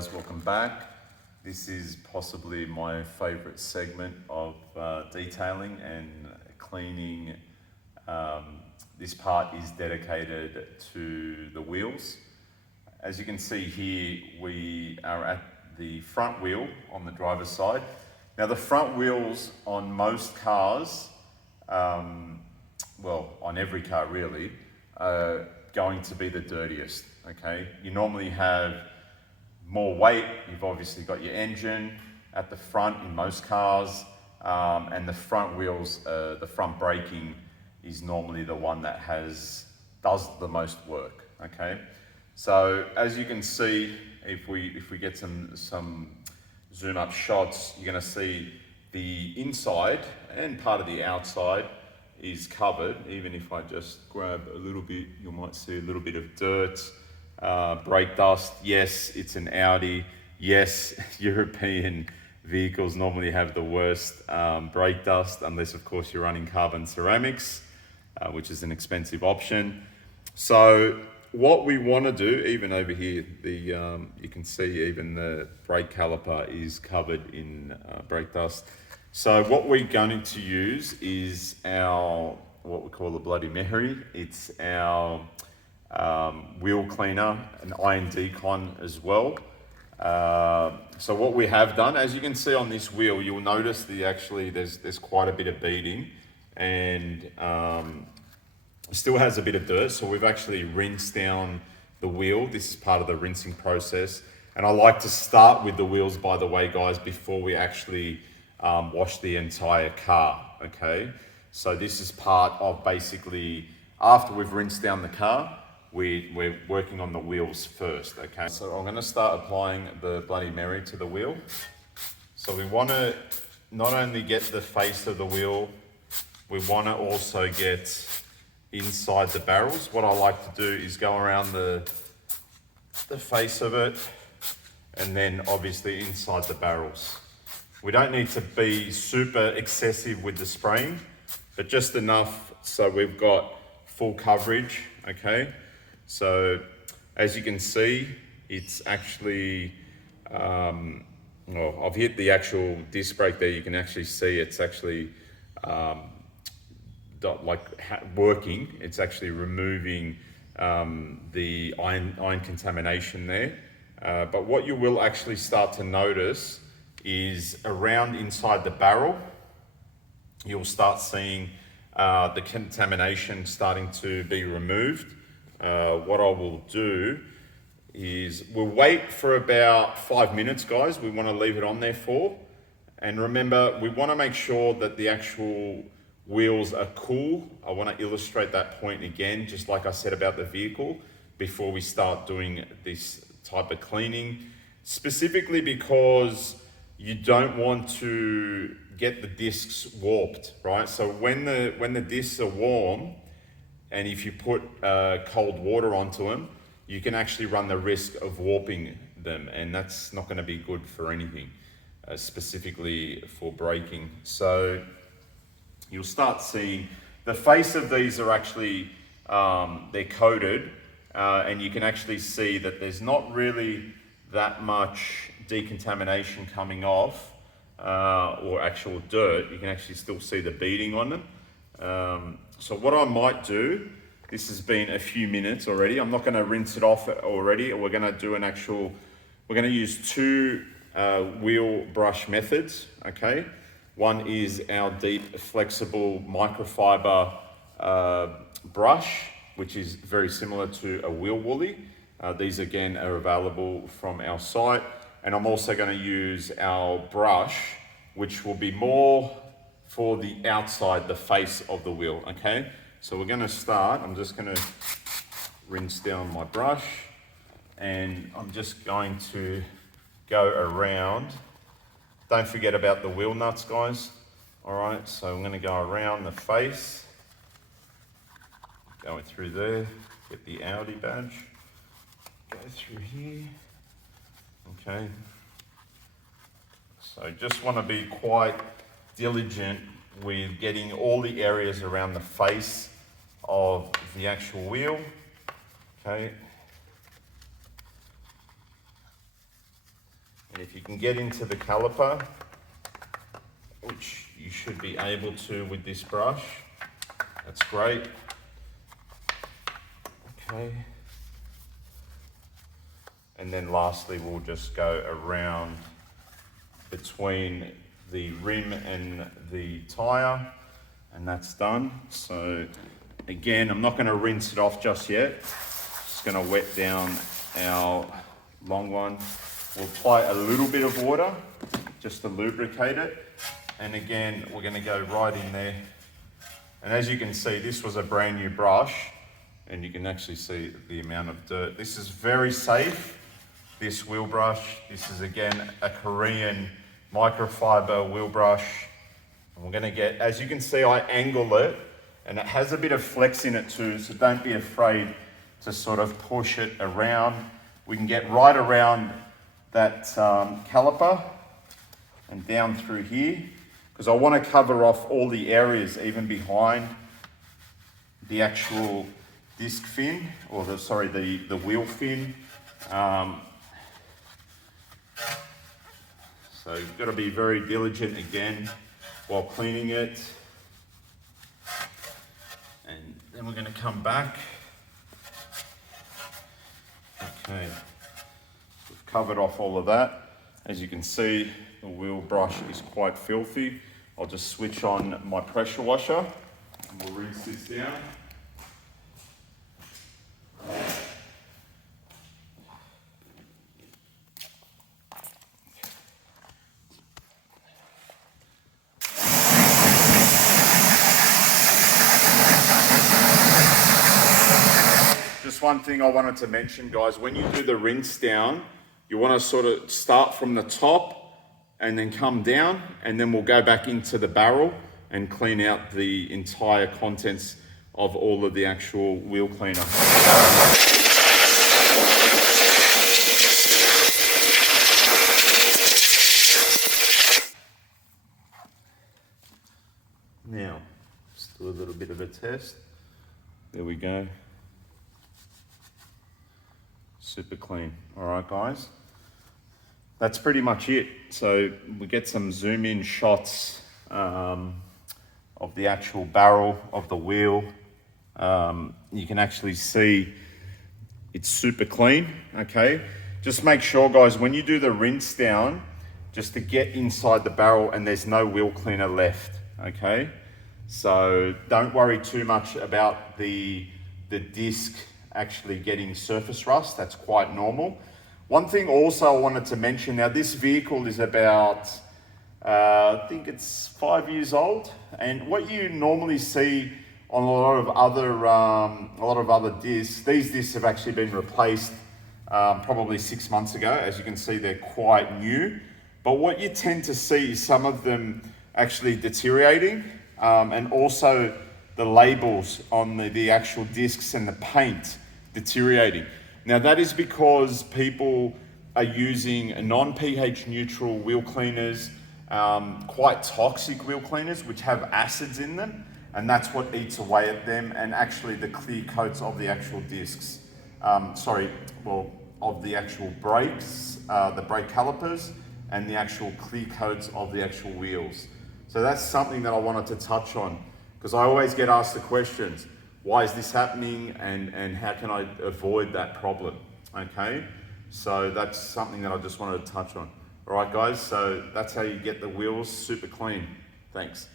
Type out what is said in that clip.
guys, welcome back. This is possibly my favorite segment of detailing and cleaning. This part is dedicated to the wheels. As you can see here, we are at the front wheel on the driver's side. Now the front wheels on most cars, well, on every car really, are going to be the dirtiest, okay? You normally have more weight. You've obviously got your engine at the front in most cars, and the front wheels, the front braking is normally the one that does the most work, okay? So as you can see, if we get some zoom up shots, you're gonna see the inside and part of the outside is covered. Even if I just grab a little bit, you might see a little bit of dirt, brake dust. Yes, it's an Audi. Yes, European vehicles normally have the worst brake dust, unless of course you're running carbon ceramics, which is an expensive option. So what we want to do, even over here, you can see even the brake caliper is covered in brake dust. So what we're going to use is what we call the Bloody Mary. It's our wheel cleaner, an iron decon as well. So what we have done, as you can see on this wheel, you'll notice there's quite a bit of beading, and still has a bit of dirt. So we've actually rinsed down the wheel. This is part of the rinsing process. And I like to start with the wheels, by the way, guys, before we actually wash the entire car, okay? So this is part of basically, after we've rinsed down the car, we're working on the wheels first, okay? So I'm gonna start applying the Bloody Mary to the wheel. So we wanna not only get the face of the wheel, we wanna also get inside the barrels. What I like to do is go around the face of it, and then obviously inside the barrels. We don't need to be super excessive with the spraying, but just enough so we've got full coverage, okay? So as you can see, it's actually, well, I've hit the actual disc brake there. You can actually see it's actually working. It's actually removing the iron contamination there. But what you will actually start to notice is around inside the barrel, you'll start seeing the contamination starting to be removed. What I will do is we'll wait for about 5 minutes, guys. We want to leave it on there for. And remember, we want to make sure that the actual wheels are cool. I want to illustrate that point again, just like I said about the vehicle, before we start doing this type of cleaning, specifically because you don't want to get the discs warped, right? So when the discs are warm, and if you put cold water onto them, you can actually run the risk of warping them, and that's not going to be good for anything, specifically for braking. So you'll start seeing the face of these are actually, they're coated, and you can actually see that there's not really that much decontamination coming off, or actual dirt. You can actually still see the beading on them. So what I might do, this has been a few minutes already. I'm not gonna rinse it off already. We're gonna use two wheel brush methods, okay? One is our deep flexible microfiber brush, which is very similar to a wheel woolly. These again are available from our site. And I'm also going to use our brush, which will be more for the outside, the face of the wheel, okay? So we're going to start, I'm just going to rinse down my brush, and I'm just going to go around. Don't forget about the wheel nuts, guys. All right, so I'm going to go around the face, going through there, get the Audi badge, go through here. Okay, so just want to be quite diligent with getting all the areas around the face of the actual wheel. Okay, And if you can get into the caliper, which you should be able to with this brush, that's great. Okay. And then lastly, we'll just go around between the rim and the tire, and that's done. So again, I'm not going to rinse it off just yet. Just going to wet down our long one. We'll apply a little bit of water just to lubricate it. And again, we're going to go right in there. And as you can see, this was a brand new brush, and you can actually see the amount of dirt. This is very safe, this wheel brush. This is again a Korean microfiber wheel brush. And we're going to get, as you can see, I angle it, and it has a bit of flex in it too, so don't be afraid to sort of push it around. We can get right around that caliper and down through here, because I want to cover off all the areas even behind the actual disc fin, or the wheel fin. So you've got to be very diligent again while cleaning it. And then we're going to come back. Okay, we've covered off all of that. As you can see, the wheel brush is quite filthy. I'll just switch on my pressure washer and we'll rinse this down. Just one thing I wanted to mention, guys, when you do the rinse down, you want to sort of start from the top and then come down, and then we'll go back into the barrel and clean out the entire contents of all of the actual wheel cleaner. Now, let's do a little bit of a test. There we go. Super clean. All right, guys. That's pretty much it. So we get some zoom in shots of the actual barrel of the wheel. You can actually see it's super clean, okay? Just make sure, guys, when you do the rinse down, just to get inside the barrel and there's no wheel cleaner left, okay? So don't worry too much about the disc actually getting surface rust. That's quite normal. One thing also I wanted to mention, now this vehicle is about, I think it's 5 years old, and what you normally see on a lot of other discs, these discs have actually been replaced probably 6 months ago. As you can see, they're quite new, but what you tend to see is some of them actually deteriorating, and also the labels on the actual discs and the paint deteriorating. Now that is because people are using non-pH neutral wheel cleaners, quite toxic wheel cleaners, which have acids in them, and that's what eats away at them, and actually the clear coats of the actual discs. Of the actual brakes, the brake calipers, and the actual clear coats of the actual wheels. So that's something that I wanted to touch on, because I always get asked the questions, why is this happening, and how can I avoid that problem, okay? So that's something that I just wanted to touch on. All right, guys, so that's how you get the wheels super clean. Thanks.